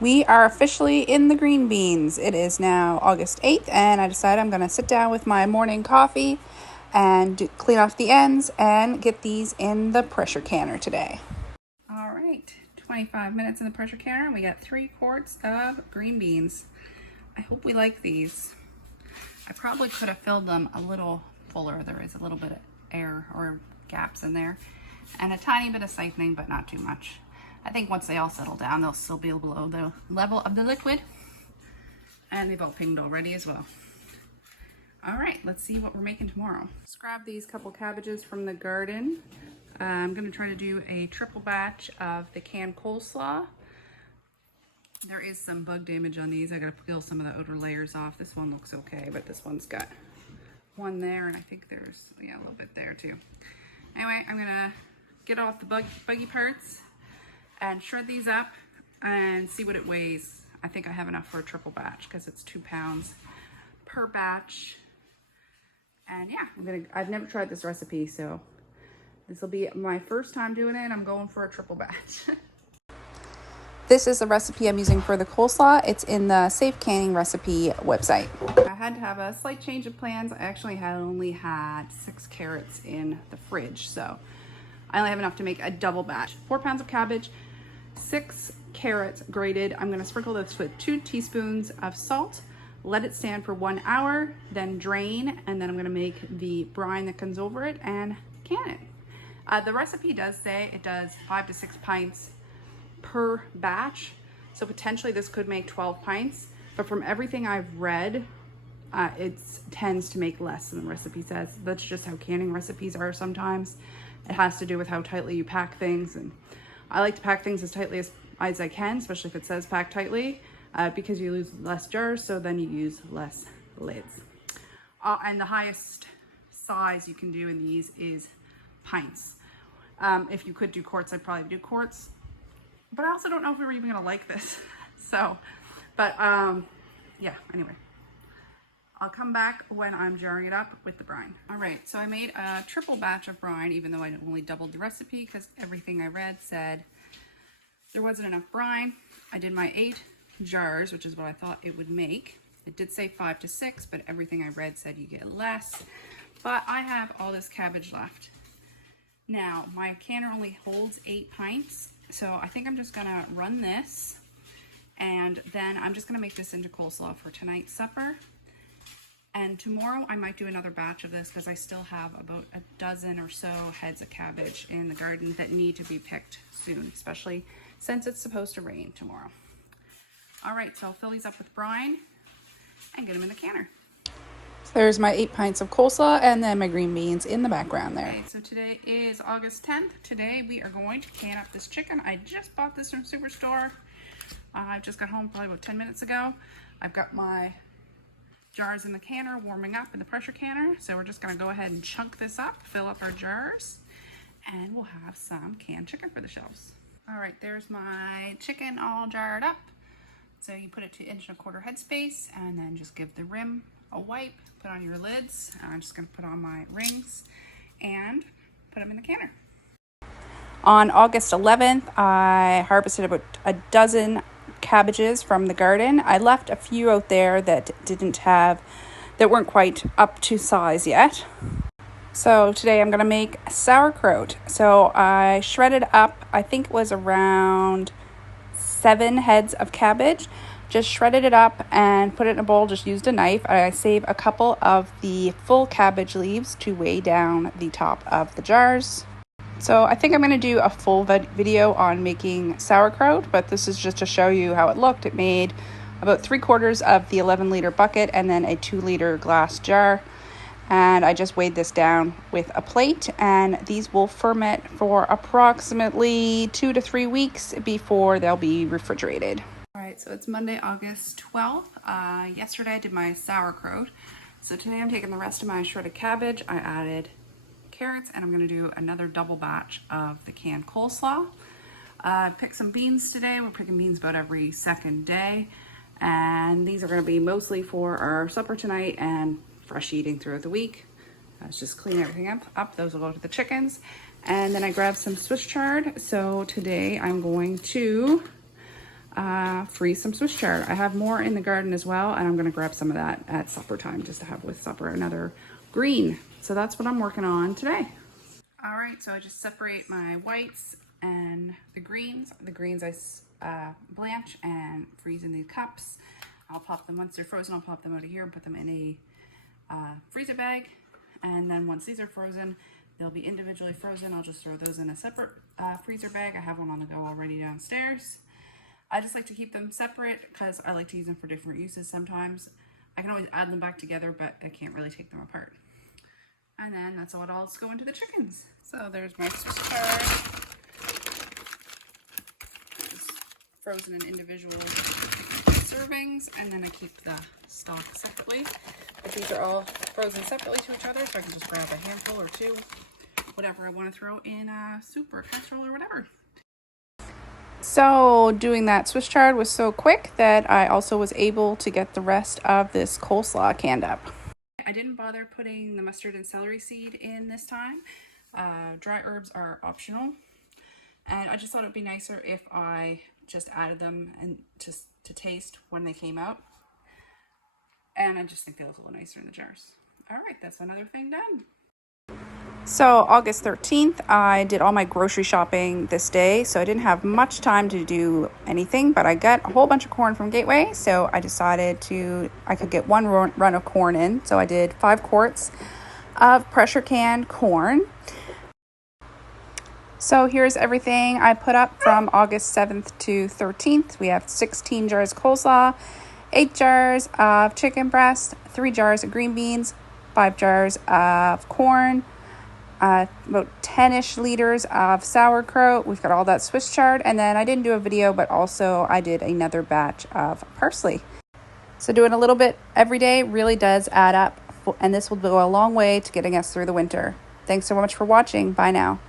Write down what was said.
We are officially in the green beans. It is now August 8th, and I decided I'm going to sit down with my morning coffee and clean off the ends and get these in the pressure canner today. All right, 25 minutes in the pressure canner, and we got 3 quarts of green beans. I hope we like these. I probably could have filled them a little fuller. There is a little bit of air or gaps in there, and a tiny bit of siphoning, but not too much. I think once they all settle down, they'll still be below the level of the liquid. And they've all pinged already as well. All right, let's see what we're making tomorrow. Let's grab these couple cabbages from the garden. I'm gonna try to do a triple batch of the canned coleslaw. There is some bug damage on these. I gotta peel some of the outer layers off. This one looks okay, but this one's got one there, and I think there's, yeah, a little bit there too. Anyway, I'm gonna get off the buggy parts and shred these up and see what it weighs. I think I have enough for a triple batch because it's 2 pounds per batch. And yeah, I've never tried this recipe, so this will be my first time doing it. I'm going for a triple batch. This is the recipe I'm using for the coleslaw. It's in the Safe Canning recipe website. I had to have a slight change of plans. I actually only had 6 carrots in the fridge, so I only have enough to make a double batch. 4 pounds of cabbage, 6 carrots grated. I'm gonna sprinkle this with 2 teaspoons of salt, let it stand for 1 hour, then drain, and then I'm gonna make the brine that comes over it and can it. The recipe does say it does 5 to 6 pints per batch, so potentially this could make 12 pints, but from everything I've read, it tends to make less than the recipe says. That's just how canning recipes are sometimes. It has to do with how tightly you pack things, and I like to pack things as tightly as I can, especially if it says pack tightly, because you lose less jars, so then you use less lids. And the highest size you can do in these is pints. If you could do quarts, I'd probably do quarts, but I also don't know if we were even gonna like this. So, but yeah, anyway. I'll come back when I'm jarring it up with the brine. All right, so I made a triple batch of brine, even though I only doubled the recipe because everything I read said there wasn't enough brine. I did my 8 jars, which is what I thought it would make. It did say 5 to 6, but everything I read said you get less. But I have all this cabbage left. Now, my canner only holds 8 pints, so I think I'm just gonna run this, and then I'm just gonna make this into coleslaw for tonight's supper. And tomorrow I might do another batch of this because I still have about a dozen or so heads of cabbage in the garden that need to be picked soon, especially since it's supposed to rain tomorrow. All right, so I'll fill these up with brine and get them in the canner. So there's my 8 pints of coleslaw and then my green beans in the background there. Okay, so today is August 10th. Today we are going to can up this chicken. I just bought this from Superstore. I just got home probably about 10 minutes ago. I've got my jars in the canner warming up in the pressure canner, so we're just going to go ahead and chunk this up, fill up our jars, and we'll have some canned chicken for the shelves. All right, there's my chicken all jarred up. So you put it to 1.25 inch headspace and then just give the rim a wipe, put on your lids. I'm just going to put on my rings and put them in the canner. On August 11th, I harvested about a dozen cabbages from the garden. I left a few out there that weren't quite up to size yet. So today I'm gonna make sauerkraut. So I shredded up, I think it was around 7 heads of cabbage. Just shredded it up and put it in a bowl, just used a knife. I save a couple of the full cabbage leaves to weigh down the top of the jars. So I think I'm going to do a full video on making sauerkraut, but this is just to show you how it looked. It made about 3/4 of the 11-liter bucket and then a 2-liter glass jar. And I just weighed this down with a plate, and these will ferment for approximately 2 to 3 weeks before they'll be refrigerated. All right, so it's Monday, August 12th. Yesterday I did my sauerkraut. So today I'm taking the rest of my shredded cabbage. I added carrots, and I'm going to do another double batch of the canned coleslaw. Picked some beans today. We're picking beans about every second day, and these are going to be mostly for our supper tonight and fresh eating throughout the week. Let's just clean everything up. Those will go to the chickens, and then I grabbed some Swiss chard. So today I'm going to freeze some Swiss chard. I have more in the garden as well, and I'm gonna grab some of that at supper time just to have with supper, another green. So that's what I'm working on today. All right, so I just separate my whites and the greens. The greens I blanch and freeze in these cups. I'll pop them, once they're frozen, I'll pop them out of here and put them in a freezer bag. And then once these are frozen, they'll be individually frozen. I'll just throw those in a separate freezer bag. I have one on the go already downstairs. I just like to keep them separate because I like to use them for different uses sometimes. I can always add them back together, but I can't really take them apart. And then that's what I'll go into the chickens. So there's my Swiss chard. It's frozen in individual servings, and then I keep the stock separately. But these are all frozen separately to each other, so I can just grab a handful or two, whatever I want to throw in a soup or casserole or whatever. So doing that Swiss chard was so quick that I also was able to get the rest of this coleslaw canned up. I didn't bother putting the mustard and celery seed in this time. Dry herbs are optional. And I just thought it would be nicer if I just added them and just to taste when they came out. And I just think they look a little nicer in the jars. All right, that's another thing done. So August 13th, I did all my grocery shopping this day, so I didn't have much time to do anything, but I got a whole bunch of corn from Gateway, so I decided I could get one run of corn in. So I did 5 quarts of pressure canned corn. So here's everything I put up from August 7th to 13th. We have 16 jars of coleslaw, 8 jars of chicken breast, 3 jars of green beans, 5 jars of corn, about 10-ish liters of sauerkraut. We've got all that Swiss chard, and then I didn't do a video, but also I did another batch of parsley. So doing a little bit every day really does add up, and this will go a long way to getting us through the winter. Thanks so much for watching. Bye now.